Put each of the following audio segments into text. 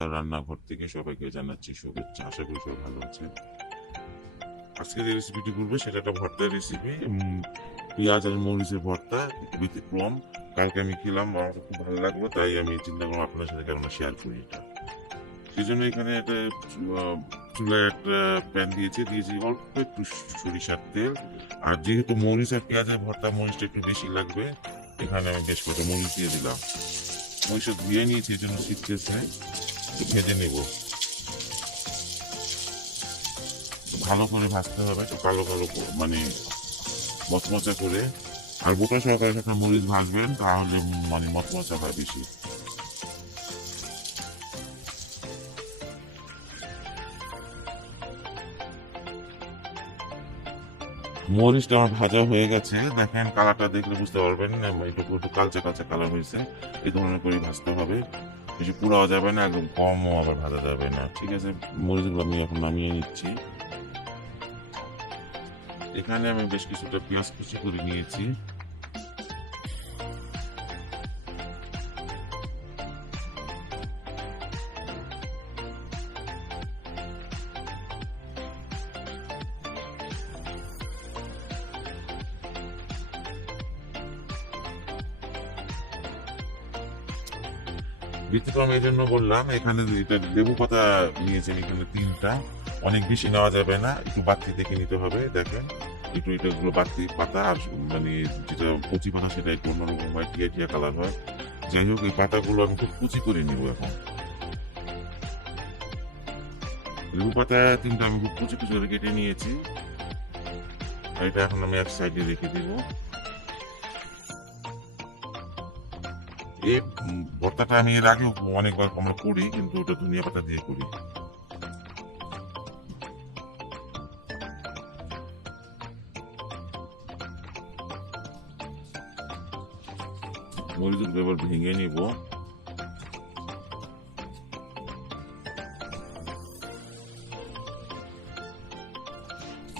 রান্নাঘর থেকে সবাইকে জানাচ্ছি শুভেচ্ছা। আশা করি সবাই ভালো আছেন। আজকে যে রেসিপিটি করবো সেটা একটা ভর্তার রেসিপি। পেঁয়াজ আর মরিচের ভর্তা, একটু ব্যতিক্রম। কালকে আমি খেলাম, আমার খুব ভালো লাগলো, তাই আমি চিন্তা করলাম আপনার সাথে কেন শেয়ার করি এটা। সেই জন্য এখানে একটা চুলায় একটা প্যান দিয়েছি অল্প একটু সরিষার তেল। আর যেহেতু মরিচ আর পেঁয়াজের ভর্তা, মরিচটা একটু বেশি লাগবে, এখানে আমি বেশ কয়েকটা মরিচ দিয়ে দিলাম। মরিচটা ধুয়ে নিয়েছি, এই জন্য শীতকেছে একটু ভেজে নেবো। ভালো করে ভাজতে হবে, একটু কালো কালো মানে মচমচা করে। আর গোটা সহকারে সাথে মরিচ ভাজবেন, তাহলে মানে মচমচা হয় বেশি। মরিচটা আমার ভাজা হয়ে গেছে, দেখেন কালারটা দেখলে বুঝতে পারবেন, একটু একটু কালচে কালচে কালার হয়েছে। এই ধরনের করে ভাজতে হবে, বেশি পুড়াও যাবে না, একদম কমও আবার ভাজা যাবে না। ঠিক আছে, মরিচগুলো আমি এখন নামিয়ে নিচ্ছি। এখানে আমি বেশ কিছুটা পেঁয়াজ কুচি করে নিয়েছি। ব্যতিক্রম এই জন্য বললাম, এখানে এটা লেবু পাতা নিয়েছেন এখানে 3টা। অনেক বেশি নেওয়া যাবে না, একটু বাড়তি দেখে নিতে হবে। দেখেন একটু এটাগুলো বাড়তি পাতা, আর মানে যেটা কচি পাতা সেটা একটু অন্যরকম হয়, টিয়া টিয়া কালার হয়। যাই হোক, এই পাতাগুলো আমি খুব কুচি করে নিব এখন। লেবু পাতা 3টা আমি খুব কুচি কুচি করে কেটে নিয়েছি। আর এটা এখন আমি এক সাইডে রেখে দিব। এই ভর্তাটা আমি এর আগেও অনেকবার আমরা করি, কিন্তু ওটা ধনিয়া পাতা দিয়ে করি। মরিচগুলো এবার ভেঙে নিব।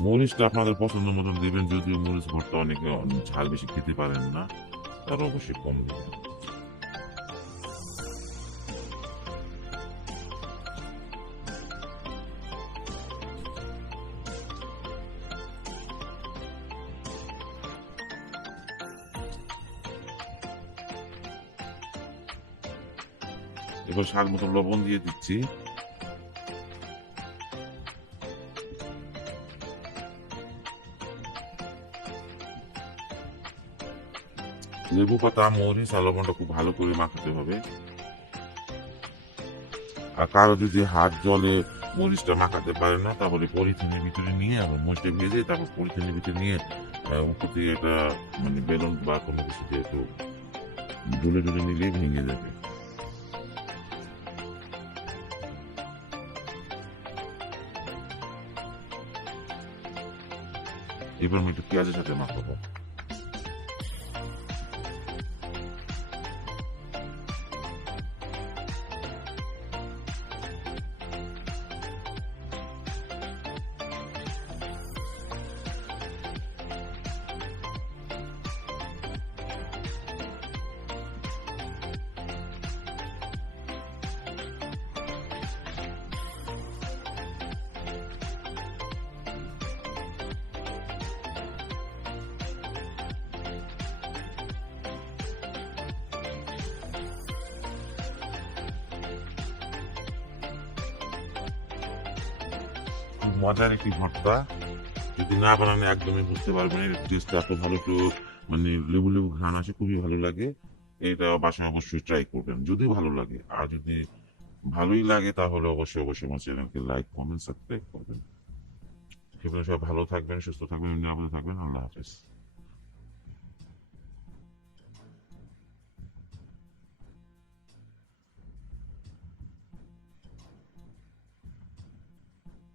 মরিচটা আপনাদের পছন্দ মতন দেবেন, যদিও মরিচ ভর্তা অনেকে ঝাল বেশি খেতে পারেন না, তারা অবশ্যই কম দেবেন। এবার স্বাদ মতো লবণ দিয়ে দিচ্ছি। লেবু পাতা, মরিচ আর লবণটা খুব ভালো করে মাখাতে হবে। আর কারো যদি হাত জলে মরিচটা মাখাতে পারে না, তাহলে পলিথিনের ভিতরে নিয়ে আবার মরিচটা ভেজে তারপর পলিথিনের ভিতরে নিয়ে উপর দিয়ে এটা মানে বেলুন বা কোনো কিছু দিয়ে একটু ডুলে ডুলে নিলেই ভেঙে যাবে। এবার আমি একটু পেঁয়াজের সাথে মাখাবো। খুব মজার একটি ভর্তা, যদি না বানানো একদমই বুঝতে পারবেন এর টেস্টটা এত ভালো। একটু মানে লেবু লেবু ঘ্রাণ আসে, খুবই ভালো লাগে। এটা বাসায় অবশ্যই ট্রাই করবেন যদি ভালো লাগে। আর যদি ভালোই লাগে, তাহলে অবশ্যই অবশ্যই আমার চ্যানেলকে লাইক কমেন্ট সাবস্ক্রাইব করবেন। সেগুলো সব ভালো থাকবেন, সুস্থ থাকবেন, নিরাপদে থাকবেন। আল্লাহ হাফেজ।